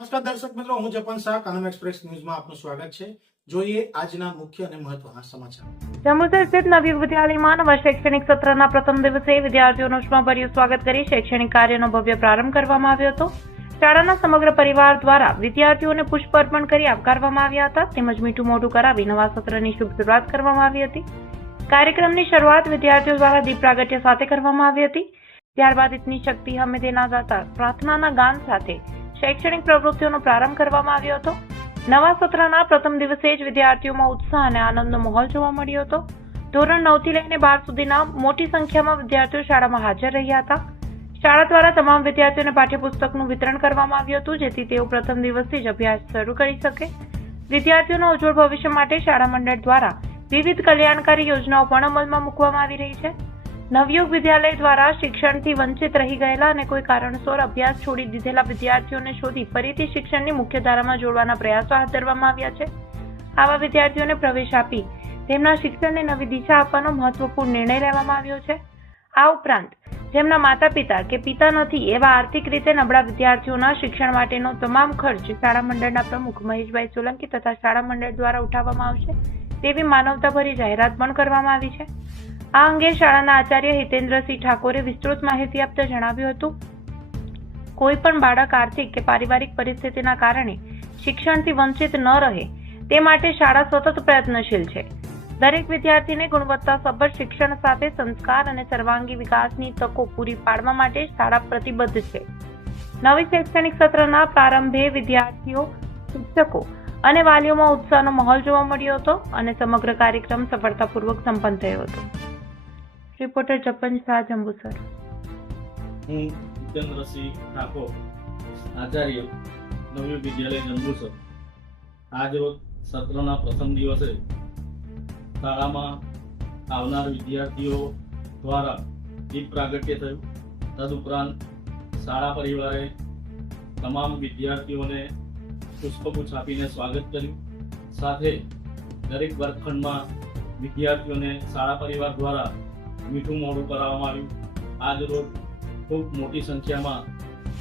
નમસ્કાર દર્શક મિત્રો, હું જપન શાહ, કાનમ એક્સપ્રેસ ન્યૂઝમાં આપનું સ્વાગત છે। જોઈએ આજના મુખ્ય અને મહત્વના સમાચાર। જંબુસર સ્થિત નવયુગ વિદ્યાલયમાં નવા શૈક્ષણિક સત્રના પ્રથમ દિવસે વિદ્યાર્થીઓનું ઉષ્માભર્યું સ્વાગત કરી શૈક્ષણિક કાર્યનો ભવ્ય પ્રારંભ કરવામાં આવ્યો હતો। શાળાના સમગ્ર પરિવાર દ્વારા વિદ્યાર્થીઓને પુષ્પ અર્પણ કરી આવકારવામાં આવ્યા હતા તેમજ મીઠું મોઢું કરાવી નવા સત્રની શુભ શરૂઆત કરવામાં આવી હતી। કાર્યક્રમની શરૂઆત વિદ્યાર્થીઓ દ્વારા દીપ પ્રાગટ્ય સાથે કરવામાં આવી હતી। ત્યારબાદ ઇતની શક્તિ હમે દેના દાતા પ્રાર્થનાના ગાન સાથે શૈક્ષણિક પ્રવૃત્તિઓનો પ્રારંભ કરવામાં આવ્યો હતો। નવા સત્રના પ્રથમ દિવસે જ વિદ્યાર્થીઓમાં ઉત્સાહ અને આનંદનો માહોલ જોવા મળ્યો હતો। ધોરણ 9 થી લઈને 12 સુધીના મોટી સંખ્યામાં વિદ્યાર્થીઓ શાળામાં હાજર રહ્યા હતા। શાળા દ્વારા તમામ વિદ્યાર્થીઓને પાઠ્યપુસ્તકનું વિતરણ કરવામાં આવ્યું હતું જેથી તેઓ પ્રથમ દિવસથી જ અભ્યાસ શરૂ કરી શકે। વિદ્યાર્થીઓના ઉજ્જવળ ભવિષ્ય માટે શાળા મંડળ દ્વારા વિવિધ કલ્યાણકારી યોજનાઓ પણ અમલમાં મૂકવામાં આવી રહી છે। નવયુગ વિદ્યાલય દ્વારા શિક્ષણથી વંચિત રહી ગયેલા અને કોઈ કારણસર અભ્યાસ છોડી દીધેલા વિદ્યાર્થીઓને શોધી ફરીથી શિક્ષણની મુખ્ય ધારામાં જોડવાના પ્રયાસો હાથ ધરવામાં આવ્યા છે। આવા વિદ્યાર્થીઓને પ્રવેશ આપી તેમના શિક્ષણને નવી દિશા આપવાનો મહત્વપૂર્ણ નિર્ણય લેવામાં આવ્યો છે। આ ઉપરાંત જેમના માતા પિતા કે પિતા નથી એવા આર્થિક રીતે નબળા વિદ્યાર્થીઓના શિક્ષણ માટેનો તમામ ખર્ચ શાળા મંડળના પ્રમુખ મહેશભાઈ સોલંકી તથા શાળા મંડળ દ્વારા ઉઠાવવામાં આવશે તેવી માનવતાભરી જાહેરાત પણ કરવામાં આવી છે। આ અંગે શાળાના આચાર્ય હિતેન્દ્રસિંહ ઠાકોરે વિસ્તૃત માહિતી આપતા જણાવ્યું હતું, કોઈ પણ બાળક આર્થિક કે પારિવારિક પરિસ્થિતિના કારણે શિક્ષણથી વંચિત ન રહે તે માટે શાળા સતત પ્રયત્નશીલ છે। દરેક વિદ્યાર્થીને ગુણવત્તાસભર શિક્ષણ સાથે સંસ્કાર અને સર્વાંગી વિકાસની તકો પૂરી પાડવા માટે શાળા પ્રતિબદ્ધ છે। નવી શૈક્ષણિક સત્રના પ્રારંભે વિદ્યાર્થીઓ, શિક્ષકો અને વાલીઓમાં ઉત્સાહનો માહોલ જોવા મળ્યો હતો અને સમગ્ર કાર્યક્રમ સફળતાપૂર્વક સંપન્ન થયો હતો। રિપોર્ટર જપન શાહ, જંબુસર। હું હિતેન્દ્રસિંહ ઠાકોર, આચાર્ય નવયુગ વિદ્યાલય જંબુસર। આજરોજ સત્રના પ્રથમ દિવસે શાળામાં આવનાર વિદ્યાર્થીઓ દ્વારા દીપ પ્રાગટ્ય થયું। તદુપરાંત શાળા પરિવારે તમામ વિદ્યાર્થીઓને પુષ્પગુચ્છ આપીને સ્વાગત કર્યું। સાથે દરેક વર્ગખંડમાં વિદ્યાર્થીઓને શાળા પરિવાર દ્વારા મીઠું મોઢું કરાવવામાં આવ્યું। આજ રોજ ખૂબ મોટી સંખ્યામાં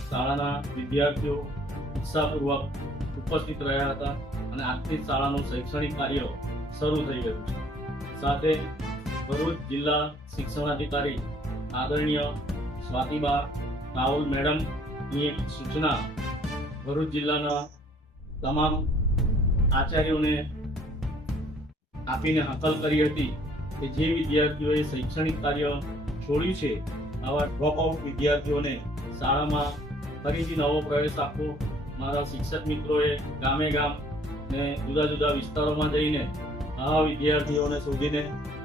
શાળાના વિદ્યાર્થીઓ ઉત્સાહપૂર્વક ઉપસ્થિત રહ્યા હતા અને આજથી શાળાનું શૈક્ષણિક કાર્ય શરૂ થઈ ગયું છે। સાથે ભરૂચ જિલ્લા શિક્ષણાધિકારી આદરણીય સ્વાતિબા રાહુલ મેડમની સૂચના ભરૂચ જિલ્લાના તમામ આચાર્યોને આપીને હાકલ કરી હતી કે જે વિદ્યાર્થીઓએ શૈક્ષણિક કાર્ય છોડ્યું છે આવા ડ્રોપઆઉટ વિદ્યાર્થીઓને શાળામાં ફરીથી નવો પ્રવેશ આપવો। મારા શિક્ષક મિત્રોએ ગામે ગામ ને જુદા જુદા વિસ્તારોમાં જઈને આવા વિદ્યાર્થીઓને શોધીને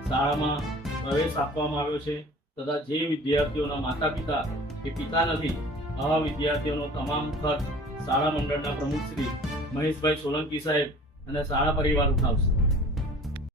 શાળામાં પ્રવેશ આપવામાં આવ્યો છે તથા જે વિદ્યાર્થીઓના માતા પિતા કે પિતા નથી આવા વિદ્યાર્થીઓનો તમામ ખર્ચ શાળા મંડળના પ્રમુખ શ્રી મહેશભાઈ સોલંકી સાહેબ અને શાળા પરિવાર ઉઠાવશે।